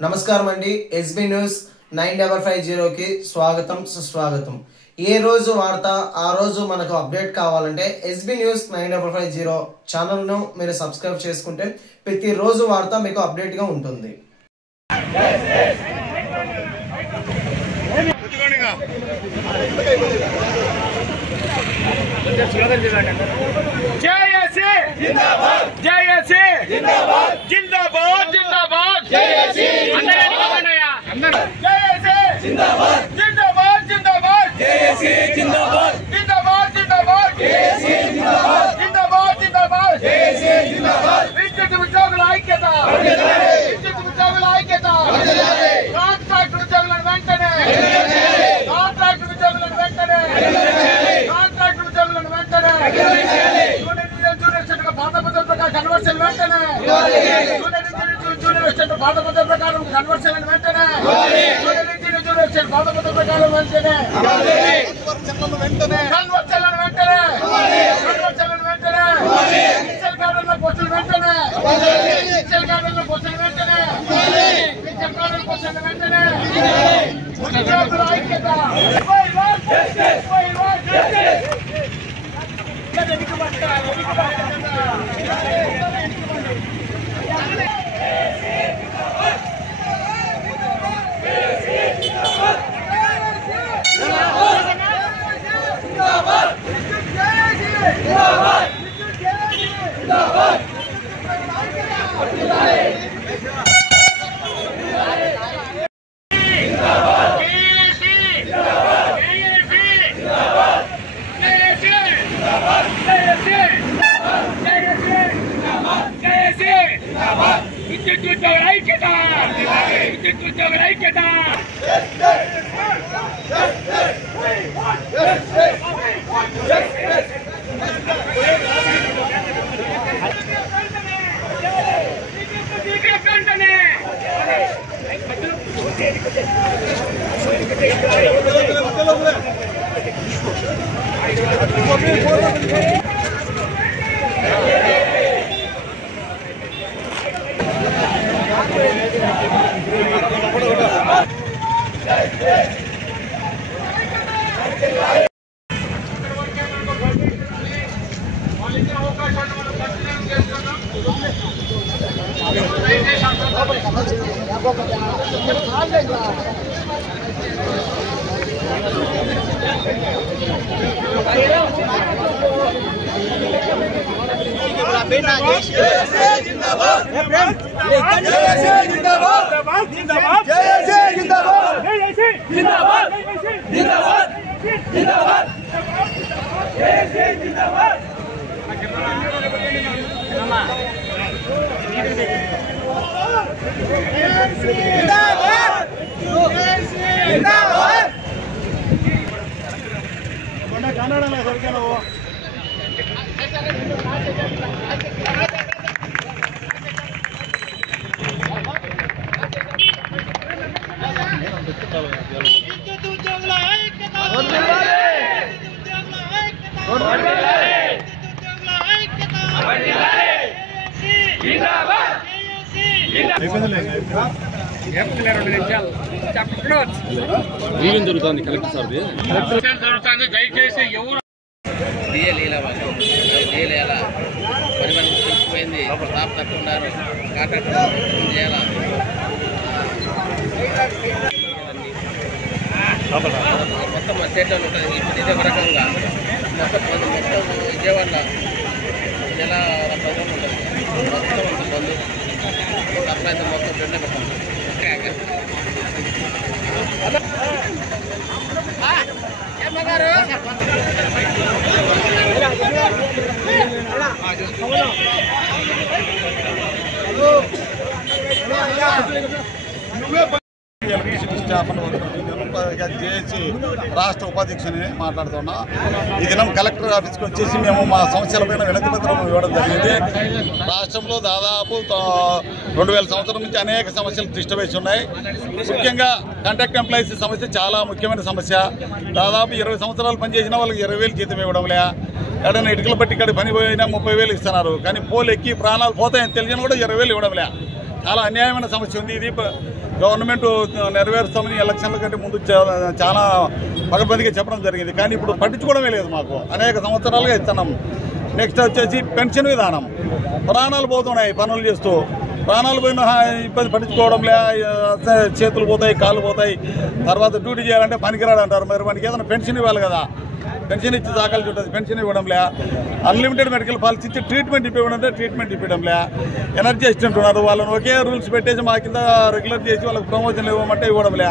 నమస్కారం అండి. SB news 9550 కి స్వాగతం సుస్వాగతం. ఏ రోజు వార్త ఆ రోజు మనకు అప్డేట్ కావాలంటే ఎస్బీ న్యూస్ 9550 ఛానల్ ను మీరు సబ్స్క్రైబ్ చేసుకుంటే ప్రతి రోజు వార్త మీకు అప్డేట్ గా ఉంటుంది. దయచేసి ఎవరు తెలిసిపోయింది స్టాప్ తక్కున్నారు కాంట్రాక్టర్ చేయాలా మొత్తం స్టేట్లో ఉంటుంది. ఇదే రకంగా మొత్తం విజయవాడలో నెల 10 రోజులు ఉంటుంది. మొత్తం అంత బంధు సప్లై మొత్తం పెళ్ళే పెట్టాలి. జేఏసీ రాష్ట్ర ఉపాధ్యక్షుని మాట్లాడుతున్నా. ఈ దినం కలెక్టర్ ఆఫీస్కి వచ్చేసి మేము మా సమస్యలపైన వినతి పత్రం ఇవ్వడం జరిగింది. రాష్ట్రంలో దాదాపు 2000 సంవత్సరం నుంచి అనేక సమస్యలు తిష్టవేసి ఉన్నాయి. ముఖ్యంగా కాంట్రాక్ట్ ఎంప్లాయీస్ సమస్య చాలా ముఖ్యమైన సమస్య. దాదాపు 20 సంవత్సరాలు పనిచేసిన వాళ్ళకి 20,000 జీతం ఇవ్వడంలే. ఎక్కడైనా ఇటుకలు బట్టి ఇక్కడ పని పోయినా 30,000 ఇస్తున్నారు. కానీ పోలు ఎక్కి ప్రాణాలు పోతాయని తెలిసిన కూడా 20,000 ఇవ్వడంలే. చాలా అన్యాయమైన సమస్య ఉంది. ఇది గవర్నమెంట్ నెరవేరుస్తామని ఎలక్షన్ల కంటే ముందు చాలా పగడ్బందీగా చెప్పడం జరిగింది. కానీ ఇప్పుడు పట్టించుకోవడమే లేదు. మాకు అనేక సంవత్సరాలుగా ఇస్తున్నాం. నెక్స్ట్ వచ్చేసి పెన్షన్ విధానం. ప్రాణాలు పోతున్నాయి పనులు చేస్తూ. ప్రాణాలు పోయిన ఇబ్బంది పట్టించుకోవడంలే, చేతులు పోతాయి, కాళ్ళు పోతాయి. తర్వాత డ్యూటీ చేయాలంటే పనికిరాడు అంటారు. మరి మనకి ఏదైనా పెన్షన్ ఇవ్వాలి కదా, పెన్షన్ ఇచ్చి దాఖలు ఉంటుంది. పెన్షన్ ఇవ్వడంలే, అన్లిమిటెడ్ మెడికల్ పాలసీ ఇచ్చి ట్రీట్మెంట్ ఇవ్వడంటే ట్రీట్మెంట్ ఇవ్వడంలే. ఎనర్జీ అసిస్టెంట్ ఉన్నారు, వాళ్ళని ఒకే రూల్స్ పెట్టేసి మా కింద రెగ్యులర్ చేసి వాళ్ళకి ప్రమోషన్లు ఇవ్వమంటే ఇవ్వడంలే.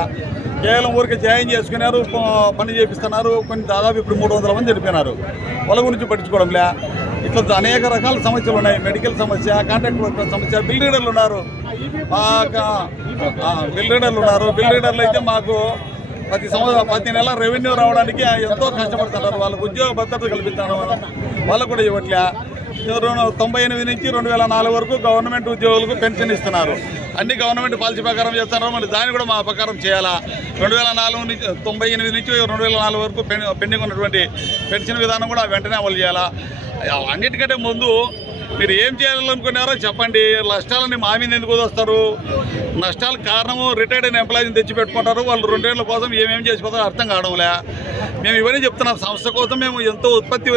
కేవలం ఊరికి జాయిన్ చేసుకున్నారు, పని చేపిస్తున్నారు. కొన్ని దాదాపు ఇప్పుడు 300 మంది చనిపోయినారు. వాళ్ళ గురించి పట్టించుకోవడంలే. ఇట్లా అనేక రకాల సమస్యలు ఉన్నాయి. మెడికల్ సమస్య, కాంట్రాక్ట్ వర్కర్ సమస్య, బిల్ రీడర్లు ఉన్నారు. బిల్ రీడర్లు అయితే మాకు ప్రతి నెల రెవెన్యూ రావడానికి ఎంతో కష్టపడుతున్నారు. వాళ్ళకు ఉద్యోగ భద్రత కల్పిస్తున్నారు. వాళ్ళకు కూడా ఇవ్వట్లే. 98 నుంచి 2004 వరకు గవర్నమెంట్ ఉద్యోగులకు పెన్షన్ ఇస్తున్నారు. అన్ని గవర్నమెంట్ పాలసీ ప్రకారం చేస్తున్నారు. మరి దాన్ని కూడా మా ప్రకారం చేయాలా. 98 నుంచి 2004 వరకు పెండింగ్ ఉన్నటువంటి పెన్షన్ విధానం కూడా వెంటనే అమలు చేయాలా. అన్నిటికంటే ముందు మీరు ఏం చేయాలనుకున్నారో చెప్పండి. నష్టాలని మా మీద ఎందుకు వస్తారు? నష్టాలకు కారణము రిటైర్డ్ అయిన ఎంప్లాయీని తెచ్చి పెట్టుకుంటారు. వాళ్ళు 2 ఏళ్ల కోసం ఏమేమి చేసుకోతారో అర్థం కావడంలే. మేము ఇవన్నీ చెప్తున్నాం. సంస్థ కోసం మేము ఎంతో ఉత్పత్తి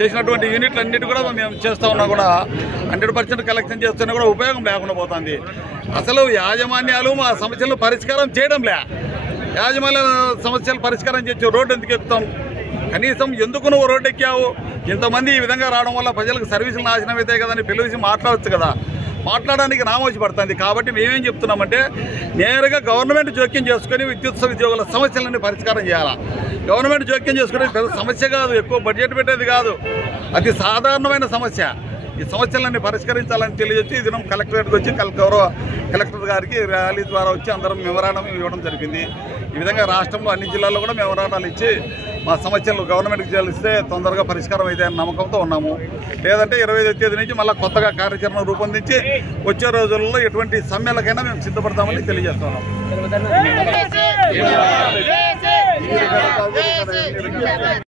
చేసినటువంటి యూనిట్లు అన్నిటి కూడా మేము చేస్తూ ఉన్నా కూడా 100% కలెక్షన్ చేస్తున్నా కూడా ఉపయోగం లేకుండా పోతుంది. అసలు యాజమాన్యాలు మా సమస్యలను పరిష్కారం చేయడంలే. యాజమాన్య సమస్యలు పరిష్కారం చేసి రోడ్డు ఎందుకు ఎక్కుతాం? కనీసం ఎందుకు నువ్వు రోడ్డు ఎక్కావు? ఇంతమంది ఈ విధంగా రావడం వల్ల ప్రజలకు సర్వీసులు నాశనం అవుతాయి కదని పిలిచి మాట్లాడచ్చు కదా. మాట్లాడడానికి నామోచి పడుతుంది. కాబట్టి మేమేం చెప్తున్నామంటే నేరుగా గవర్నమెంట్ జోక్యం చేసుకుని విద్యుత్ ఉద్యోగుల సమస్యలన్నీ పరిష్కారం చేయాలా. గవర్నమెంట్ జోక్యం చేసుకునే పెద్ద సమస్య కాదు, ఎక్కువ బడ్జెట్ పెట్టేది కాదు, అతి సాధారణమైన సమస్య. ఈ సమస్యలన్నీ పరిష్కరించాలని తెలియజేసి ఈ దినం కలెక్టరేట్కి వచ్చి గౌరవ కలెక్టర్ గారికి ర్యాలీ ద్వారా వచ్చి అందరం మెమరాండం ఇవ్వడం జరిగింది. ఈ విధంగా రాష్ట్రంలో అన్ని జిల్లాల్లో కూడా మెమరాండాలు ఇచ్చి మా సమస్యలు గవర్నమెంట్కి చెల్లిస్తే తొందరగా పరిష్కారం అవుతాయని నమ్మకంతో ఉన్నాము. లేదంటే 25వ తేదీ నుంచి మళ్ళీ కొత్తగా కార్యాచరణ రూపొందించి వచ్చే రోజుల్లో ఎటువంటి సమ్మెలకైనా మేము సిద్ధపడతామని తెలియజేస్తున్నాం.